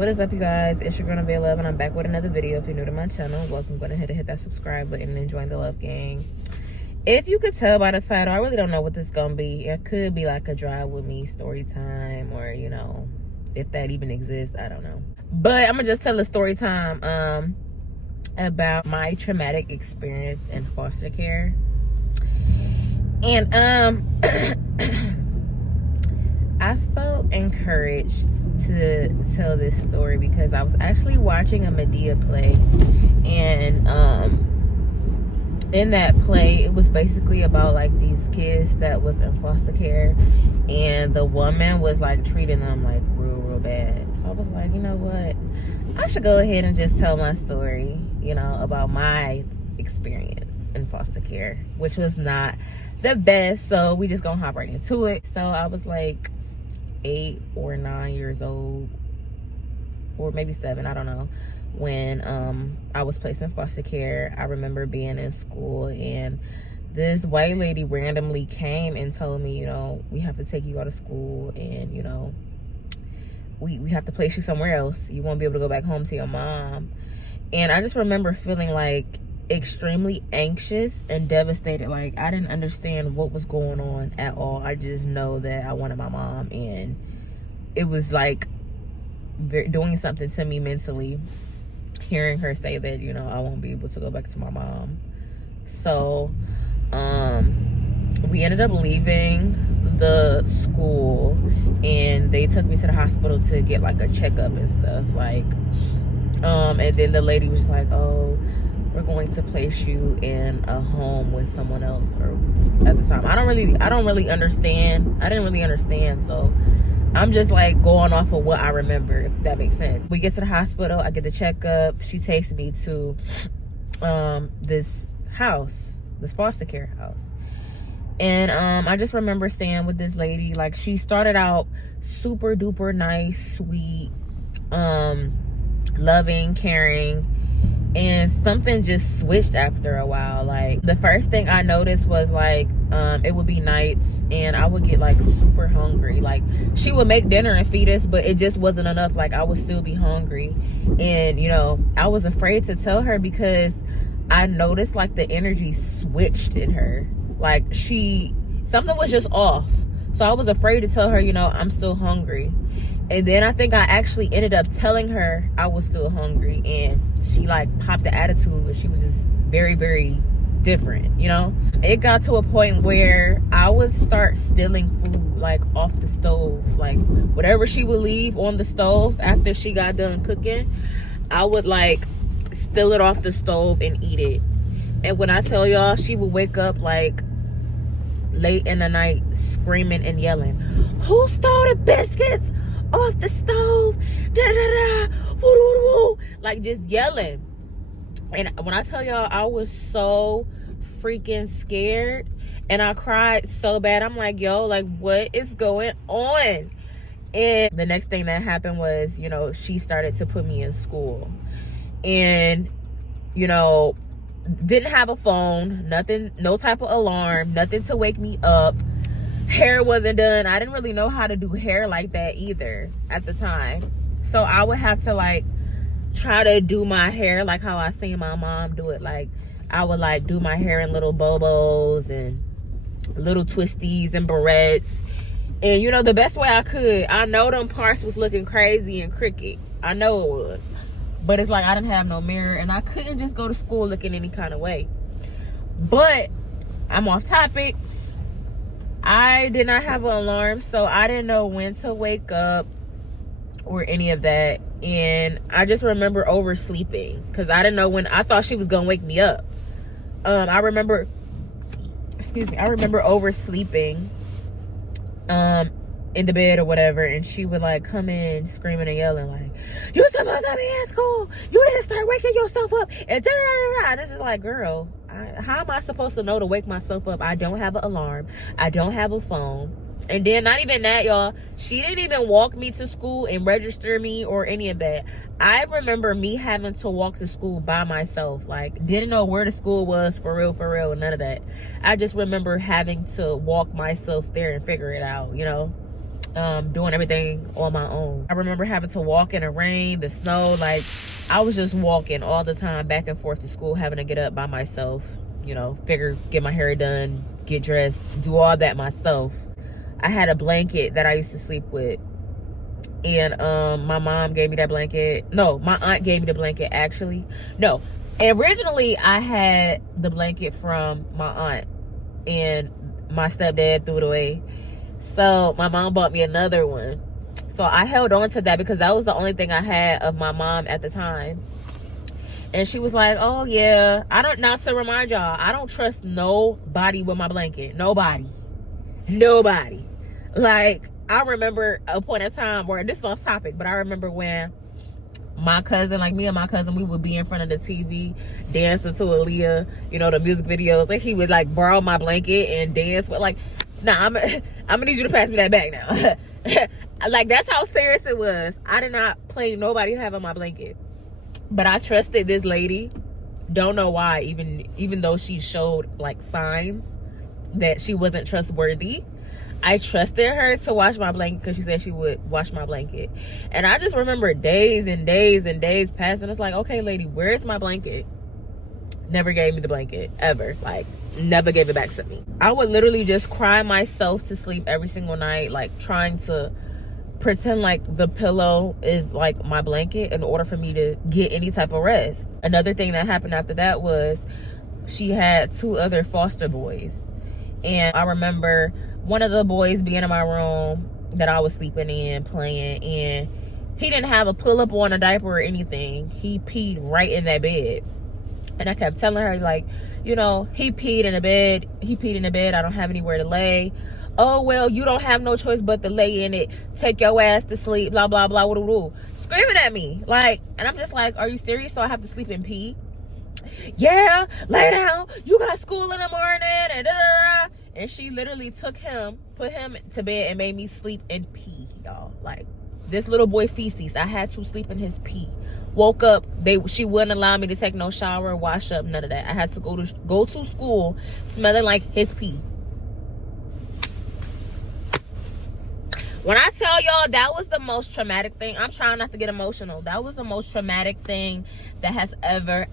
What is up, you guys? It's your girl Nevaeh Love, and I'm back with another video. If you're new to my channel, welcome. Go ahead and hit that subscribe button and join the love gang. If you could tell by the title, I really don't know what this is gonna be. It could be like a drive with me story time, or you know, if that even exists, I don't know. But I'm gonna just tell a story time about my traumatic experience in foster care. And I felt encouraged to tell this story because I was actually watching a Medea play, and in that play it was basically about like these kids that was in foster care, and the woman was like treating them like real bad. So I was like, you know what, I should go ahead and just tell my story, you know, about my experience in foster care, which was not the best. So we just gonna hop right into it. So I was like 8 or 9 years old, or maybe 7, I don't know, when I was placed in foster care. I remember being in school, and this white lady randomly came and told me, you know, we have to take you out of school, and you know, we have to place you somewhere else. You won't be able to go back home to your mom. And I just remember feeling like extremely anxious and devastated. Like, I didn't understand what was going on at all. I just know that I wanted my mom, and it was like doing something to me mentally, hearing her say that, you know, I won't be able to go back to my mom. So we ended up leaving the school, and they took me to the hospital to get like a checkup and stuff, like and then the lady was like, oh, we're going to place you in a home with someone else. Or at the time, I don't really understand. I didn't really understand. So I'm just like going off of what I remember, if that makes sense. We get to the hospital, I get the checkup. She takes me to this house, this foster care house. And I just remember staying with this lady. Like, she started out super duper nice, sweet, loving, caring. And something just switched after a while. Like, the first thing I noticed was like it would be nights and I would get like super hungry. Like, she would make dinner and feed us, but it just wasn't enough. Like, I would still be hungry. And you know, I was afraid to tell her because I noticed like the energy switched in her. Like, something was just off. So I was afraid to tell her, you know, I'm still hungry. And then I think I actually ended up telling her I was still hungry, and she like popped the attitude, and she was just very different, you know? It got to a point where I would start stealing food like off the stove. Like, whatever she would leave on the stove after she got done cooking, I would like steal it off the stove and eat it. And when I tell y'all, she would wake up like late in the night screaming and yelling, who stole the biscuits off the stove? Da da da, woo woo woo, like just yelling. And when I tell y'all, I was so freaking scared, and I cried so bad. I'm like, yo, like, what is going on? And the next thing that happened was, you know, she started to put me in school, and you know, didn't have a phone, nothing, no type of alarm, nothing to wake me up. Hair wasn't done. I didn't really know how to do hair like that either at the time. So I would have to like try to do my hair like how I seen my mom do it. Like, I would like do my hair in little bobos and little twisties and barrettes. And you know, the best way I could. I know them parts was looking crazy and crooked. I know it was. But it's like I didn't have no mirror, and I couldn't just go to school looking any kind of way. But I'm off topic. I did not have an alarm, so I didn't know when to wake up or any of that. And I just remember oversleeping because I didn't know when. I thought she was gonna wake me up. I remember oversleeping in the bed or whatever, and she would like come in screaming and yelling like, you supposed to be in school, you need to start waking yourself up, and da da da da. And it's just like, girl, how am I supposed to know to wake myself up? I don't have an alarm, I don't have a phone. And then not even that, y'all, she didn't even walk me to school and register me or any of that. I remember me having to walk to school by myself. Like, didn't know where the school was for real, none of that. I just remember having to walk myself there and figure it out, you know. doing everything on my own. I remember having to walk in the rain, the snow. Like, I was just walking all the time back and forth to school, having to get up by myself, you know, get my hair done, get dressed, do all that myself. I had a blanket that I used to sleep with, and my mom gave me that blanket. No, my aunt gave me the blanket, actually. No, originally I had the blanket from my aunt, and my stepdad threw it away. So my mom bought me another one. So I held on to that because that was the only thing I had of my mom at the time. And she was like, oh yeah, not to remind y'all, I don't trust nobody with my blanket. Nobody. Like, I remember a point in time where, this is off topic, but I remember when my cousin, like me and my cousin, we would be in front of the TV dancing to Aaliyah, you know, the music videos. Like, he would like borrow my blanket and dance with, like, nah, I'm gonna need you to pass me that back now. Like, that's how serious it was. I did not play nobody having my blanket, but I trusted this lady. Don't know why, even though she showed like signs that she wasn't trustworthy. I trusted her to wash my blanket because she said she would wash my blanket. And I just remember days and days and days passing. It's like, okay, lady, where's my blanket? Never gave me the blanket, ever. Like, never gave it back to me. I would literally just cry myself to sleep every single night, like trying to pretend like the pillow is like my blanket in order for me to get any type of rest. Another thing that happened after that was she had 2 other foster boys. And I remember one of the boys being in my room that I was sleeping in, playing, and he didn't have a pull-up on a diaper or anything. He peed right in that bed. And I kept telling her, like, you know, he peed in the bed. I don't have anywhere to lay. Oh, well, you don't have no choice but to lay in it. Take your ass to sleep, blah, blah, blah, woo. Screaming at me. Like, and I'm just like, are you serious? So I have to sleep and pee? Yeah, lay down. You got school in the morning. And da-da-da. And she literally took him, put him to bed, and made me sleep and pee, y'all. Like, this little boy feces, I had to sleep in his pee. Woke up, she wouldn't allow me to take no shower, wash up, none of that. I had to go to school smelling like his pee. When I tell y'all that was the most traumatic thing, I'm trying not to get emotional. That was the most traumatic thing that has ever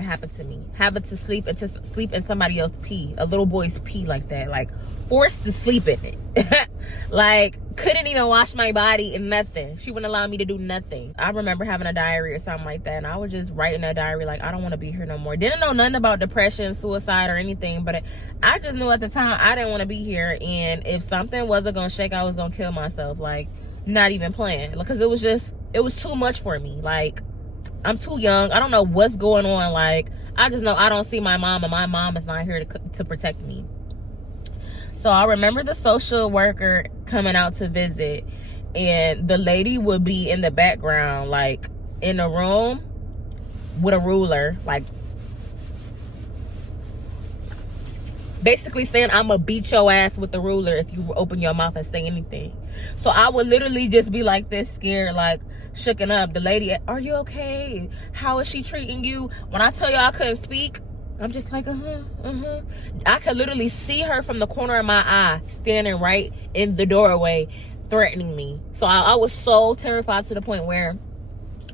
happened to me. Having to sleep in somebody else's pee, a little boy's pee like that, like forced to sleep in it. Like, couldn't even wash my body and nothing. She wouldn't allow me to do nothing. I remember having a diary or something like that, and I was just writing that diary like, I don't want to be here no more. Didn't know nothing about depression, suicide, or anything, but I just knew at the time I didn't want to be here, and if something wasn't gonna shake, I was gonna kill myself. Like, not even playing, because it was too much for me. Like, I'm too young. I don't know what's going on. Like, I just know I don't see my mom, and my mom is not here to protect me. So I remember the social worker coming out to visit, and the lady would be in the background, like in a room with a ruler, like basically saying, I'm gonna beat your ass with the ruler if you open your mouth and say anything. So I would literally just be like this, scared, like shooken up. The lady, are you okay? How is she treating you? When I tell you I couldn't speak, I'm just like, I could literally see her from the corner of my eye, standing right in the doorway, threatening me. So I was so terrified to the point where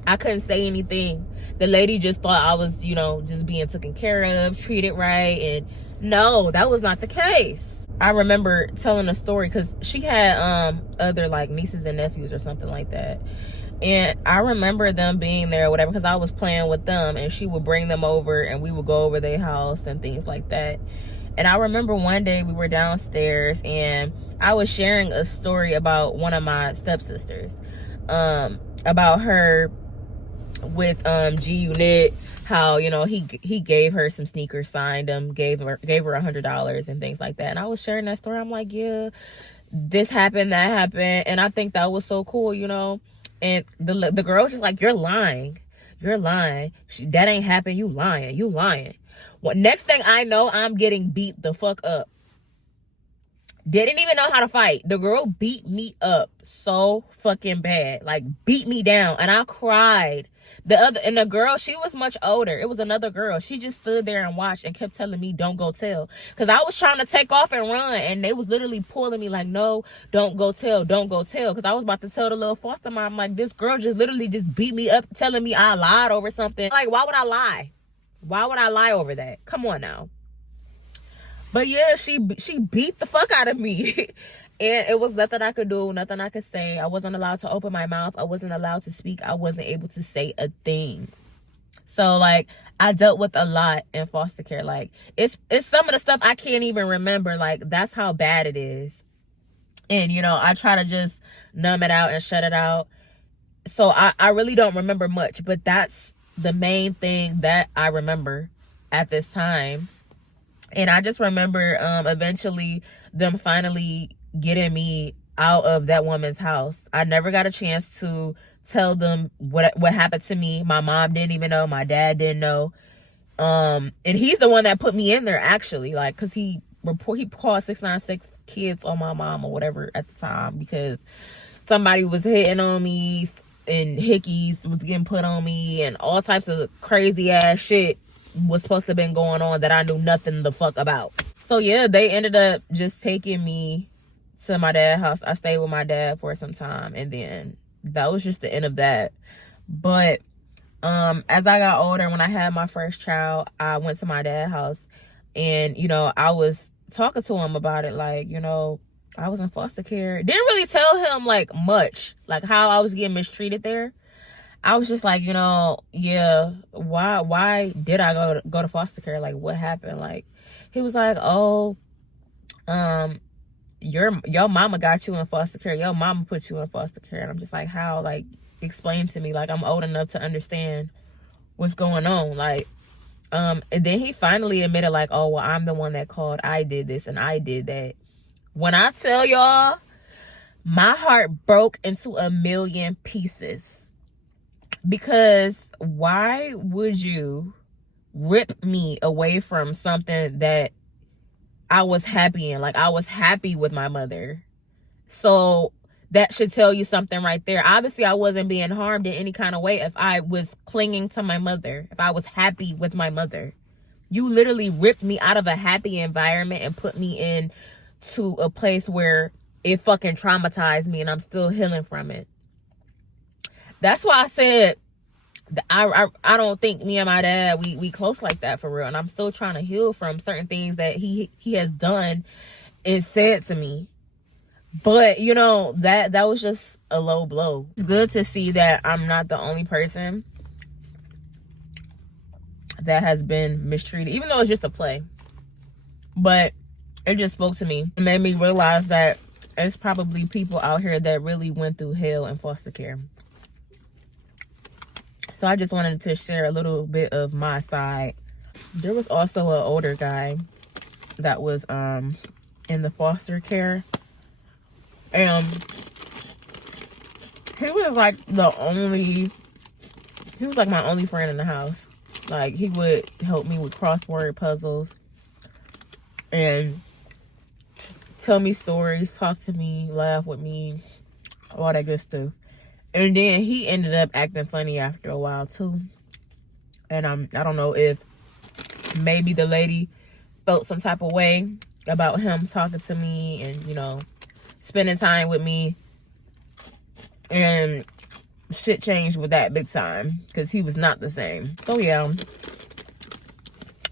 I couldn't say anything. The lady just thought I was, you know, just being taken care of, treated right. And no, that was not the case. I remember telling a story because she had other like nieces and nephews or something like that. And I remember them being there or whatever, because I was playing with them, and she would bring them over and we would go over their house and things like that. And I remember one day we were downstairs and I was sharing a story about one of my stepsisters, about her with G Unit, how, you know, he gave her some sneakers, signed them, gave her $100 and things like that. And I was sharing that story. I'm like, yeah, this happened, that happened, and I think that was so cool, you know. And the girl was just like, you're lying. That ain't happened. You lying. Well, next thing I know, I'm getting beat the fuck up. Didn't even know how to fight. The girl beat me up so fucking bad. Like, beat me down. And I cried. The girl, she was much older. It was another girl. She just stood there and watched and kept telling me, don't go tell. Because I was trying to take off and run, and they was literally pulling me like, no, don't go tell, don't go tell. Because I was about to tell the little foster mom, like, this girl just literally just beat me up, telling me I lied over something. Like, why would I lie? Why would I lie over that? Come on now. But yeah, she beat the fuck out of me. And it was nothing I could do, nothing I could say. I wasn't allowed to open my mouth. I wasn't allowed to speak. I wasn't able to say a thing. So, like, I dealt with a lot in foster care. Like, it's some of the stuff I can't even remember. Like, that's how bad it is. And, you know, I try to just numb it out and shut it out. So, I really don't remember much. But that's the main thing that I remember at this time. And I just remember eventually them finally getting me out of that woman's house. I never got a chance to tell them what happened to me. My mom didn't even know. My dad didn't know. And he's the one that put me in there, actually. Like, because he called 696 kids on my mom or whatever at the time, because somebody was hitting on me and hickeys was getting put on me and all types of crazy ass shit was supposed to have been going on that I knew nothing the fuck about. So yeah, they ended up just taking me to my dad's house. I stayed with my dad for some time, and then that was just the end of that. But as I got older, when I had my first child, I went to my dad's house, and you know, I was talking to him about it, like, you know, I was in foster care. Didn't really tell him like much, like how I was getting mistreated there. I was just like, you know, yeah, why did I go to foster care? Like, what happened? Like, he was like, oh, your mama got you in foster care. Your mama put you in foster care. And I'm just like, how? Like, explain to me. Like, I'm old enough to understand what's going on. Like, and then he finally admitted, like, oh, well, I'm the one that called. I did this and I did that. When I tell y'all, my heart broke into a million pieces. Because why would you rip me away from something that I was happy in? Like, I was happy with my mother. So that should tell you something right there. Obviously, I wasn't being harmed in any kind of way if I was clinging to my mother, if I was happy with my mother. You literally ripped me out of a happy environment and put me in to a place where it fucking traumatized me, and I'm still healing from it. That's why I said I don't think me and my dad we close like that for real, and I'm still trying to heal from certain things that he has done and said to me. But you know, that was just a low blow. It's good to see that I'm not the only person that has been mistreated, even though it's just a play. But it just spoke to me. It made me realize that there's probably people out here that really went through hell in foster care. So I just wanted to share a little bit of my side. There was also an older guy that was in the foster care. And he was like my only friend in the house. Like, he would help me with crossword puzzles and tell me stories, talk to me, laugh with me, all that good stuff. And then he ended up acting funny after a while too. And I don't know if maybe the lady felt some type of way about him talking to me and, you know, spending time with me. And shit changed with that big time, because he was not the same. So yeah,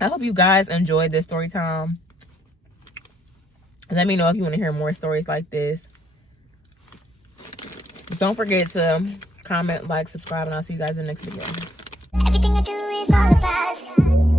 I hope you guys enjoyed this story time. Let me know if you want to hear more stories like this. Don't forget to comment, like, subscribe, and I'll see you guys in the next video. Everything I do is all about you.